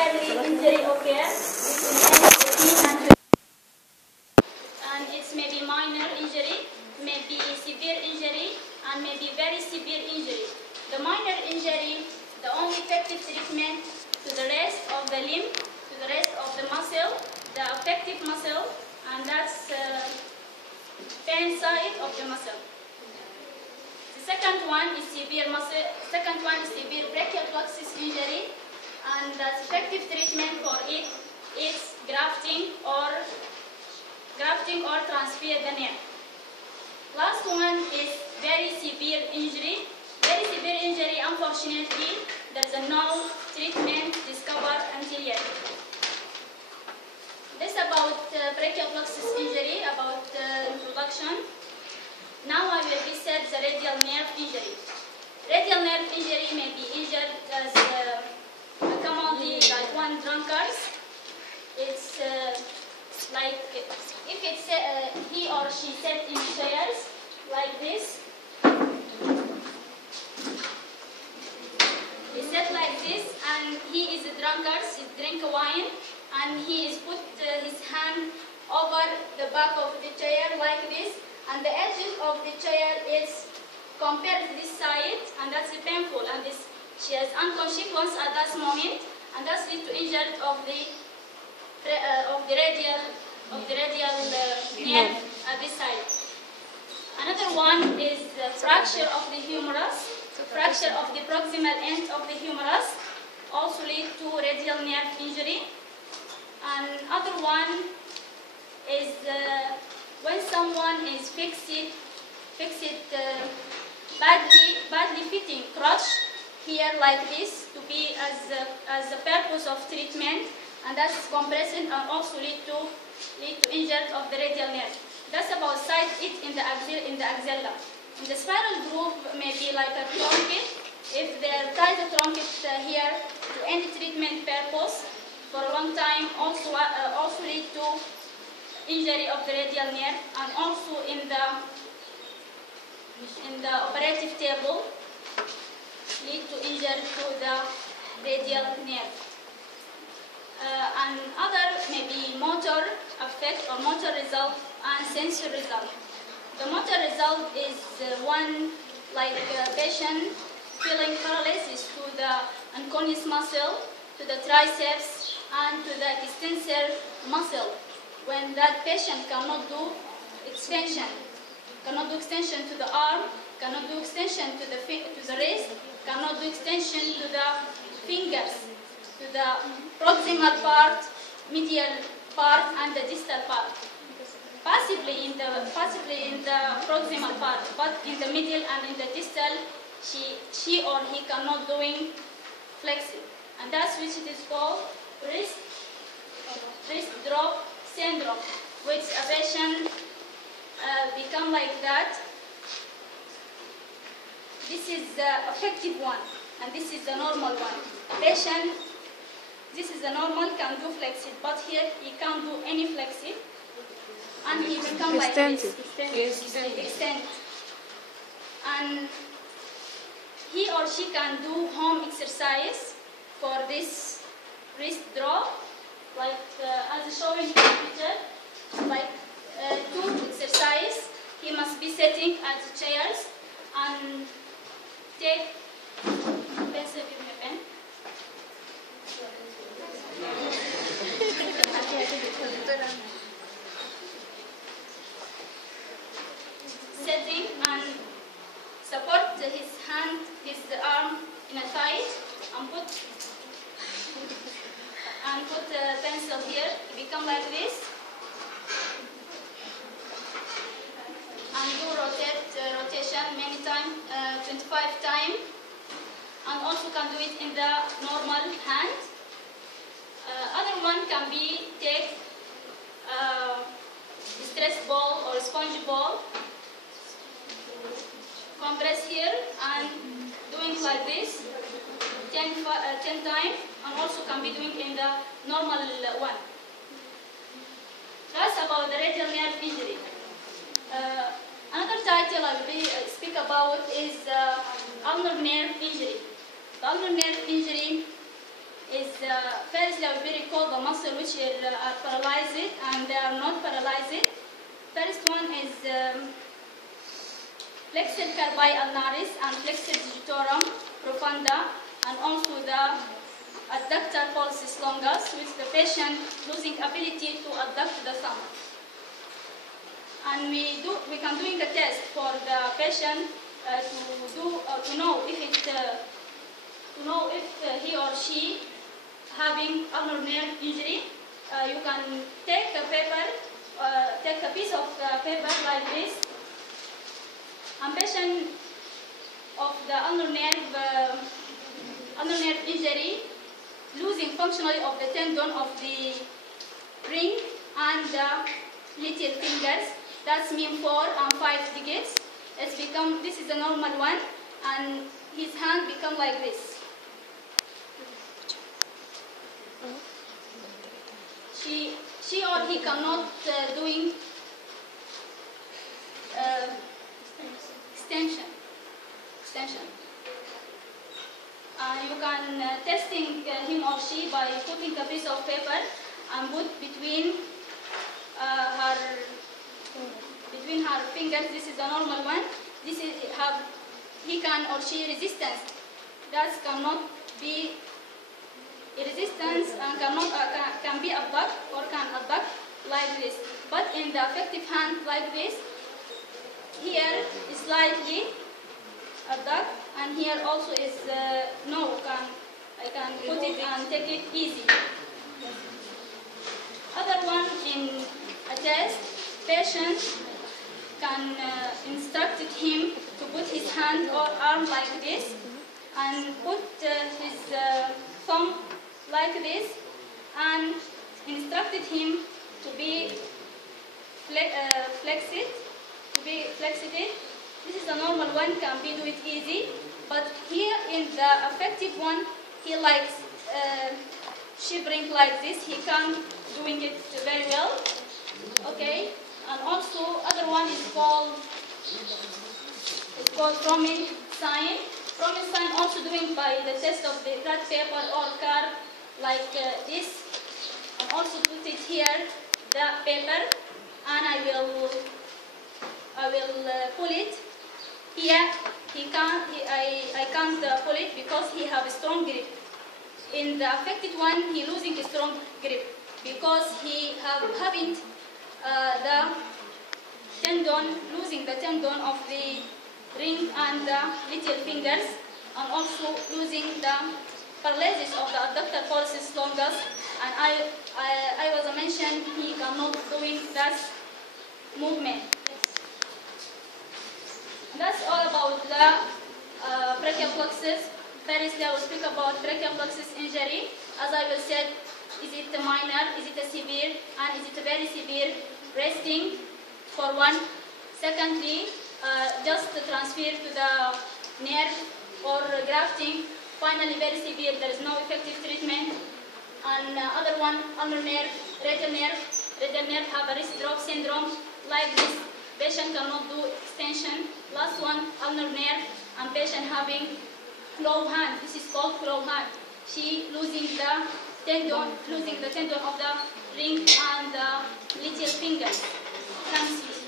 rarely injury occurs and it's maybe minor injury, maybe severe injury, and maybe very severe injury. The minor injury, the only effective treatment to the rest of the limb, to the rest of the muscle, the affected muscle, and that's pain side of the muscle. The second one is severe muscle. Second one is severe brachial plexus injury, and the effective treatment for it is grafting or transfer the nerve. Last one is very severe injury. Very severe injury, unfortunately, there's no treatment discovered until yet. This about brachial plexus injury, about introduction. Now I will research the radial nerve injury. Radial nerve injury may be injured as commonly like one drunkards. It's like if it's he or she sat in chairs like this. He sat like this and he is a drunkard, he drink wine and he is put his hand over the back of the chair like this, and the edges of the chair is compared to this side, and that's painful, and this she has unconscious at that moment, and that's lead to injury of the radial nerve at this side. Another one is the fracture of the humerus. Fracture of the proximal end of the humerus also lead to radial nerve injury. And other one is when someone is fixed badly fitting crutch here like this to be as a purpose of treatment, and that's compressing and also lead to injury of the radial nerve. That's about side it in the axilla. In the spiral groove may be like a trunket. If they tie the trunket here to any treatment purpose for a long time, also lead to injury of the radial nerve, and also in the operative table lead to injury to the radial nerve. And other may be motor effect or motor result and sensory result. The motor result is one like patient feeling paralysis to the anconis muscle, to the triceps, and to the extensor muscle. When that patient cannot do extension to the arm, cannot do extension to the wrist, cannot do extension to the fingers, to the proximal part, medial part, and the distal part. Possibly in the proximal part, but in the middle and in the distal, she or he cannot doing flexing, and that's which it is called wrist drop syndrome, which a patient become like that. This is the effective one, and this is the normal one. Patient, this is the normal, can do flexing, but here he can't do any flexing. And he become like this, extend. And he or she can do home exercise for this wrist drop, like as shown in the picture, like two exercise. He must be sitting at the chairs and take pencil, give me a pen. Sitting and support his hand, his arm in a tight, and put a pencil here. Become like this, and do rotation many times, 25 times, and also can do it in the normal hand. Other one can be take stress ball or sponge ball. Compress here and doing like this 10 times, and also can be doing in the normal one. That's about the radial nerve injury. Another title I will speak about is ulnar nerve injury. The ulnar nerve injury is firstly I will recall the muscle which are paralyzed and they are not paralyzed. First one is flexor carpi ulnaris and flexor digitorum profunda, and also the adductor pollicis longus, which the patient losing ability to adduct the thumb. And we can doing a test for the patient to know if he or she having ulnar nerve injury. You can take a paper, take a piece of paper like this, and patient of the ulnar nerve injury losing functionally of the tendon of the ring and the little fingers. That's mean 4 and 5 digits. This is the normal one, and his hand become like this. She or he cannot doing extension. You can testing him or she by putting a piece of paper and put between her fingers. This is the normal one. This is he can or she resistance. That cannot be resistance and can be abduct or can abduct like this. But in the effective hand like this, here is slightly abduct, and here also is no. I can put it and take it easy. Other one in a test, patient can instruct him to put his hand or arm like this and put his thumb like this, and instructed him to be flexed. This is the normal one, can be do it easy, but here in the effective one, he likes shivering like this. He can doing it very well. Okay, and also other one is called Fromming sign. Fromming sign also doing by the test of the flat paper or card like this, and also put it here the paper, and I will pull it. Here I can't pull it because he have a strong grip. In the affected one, he losing a strong grip because he having the tendon, losing the tendon of the ring and the little fingers, and also losing the paralysis of the adductor pollicis longus. And I was mentioned he cannot doing that movement. That's all about the brachial plexus. Firstly, I will speak about brachial plexus injury. As I will said, is it minor, is it a severe, and is it a very severe? Resting for one. Secondly, just transfer to the nerve or grafting. Finally, very severe, there is no effective treatment. And other one, ulnar nerve, radial nerve have a wrist drop syndrome like this. Patient cannot do extension. Last one, ulnar nerve, and patient having claw hand. This is called claw hand. She losing the tendon of the ring and the little finger. Thanks.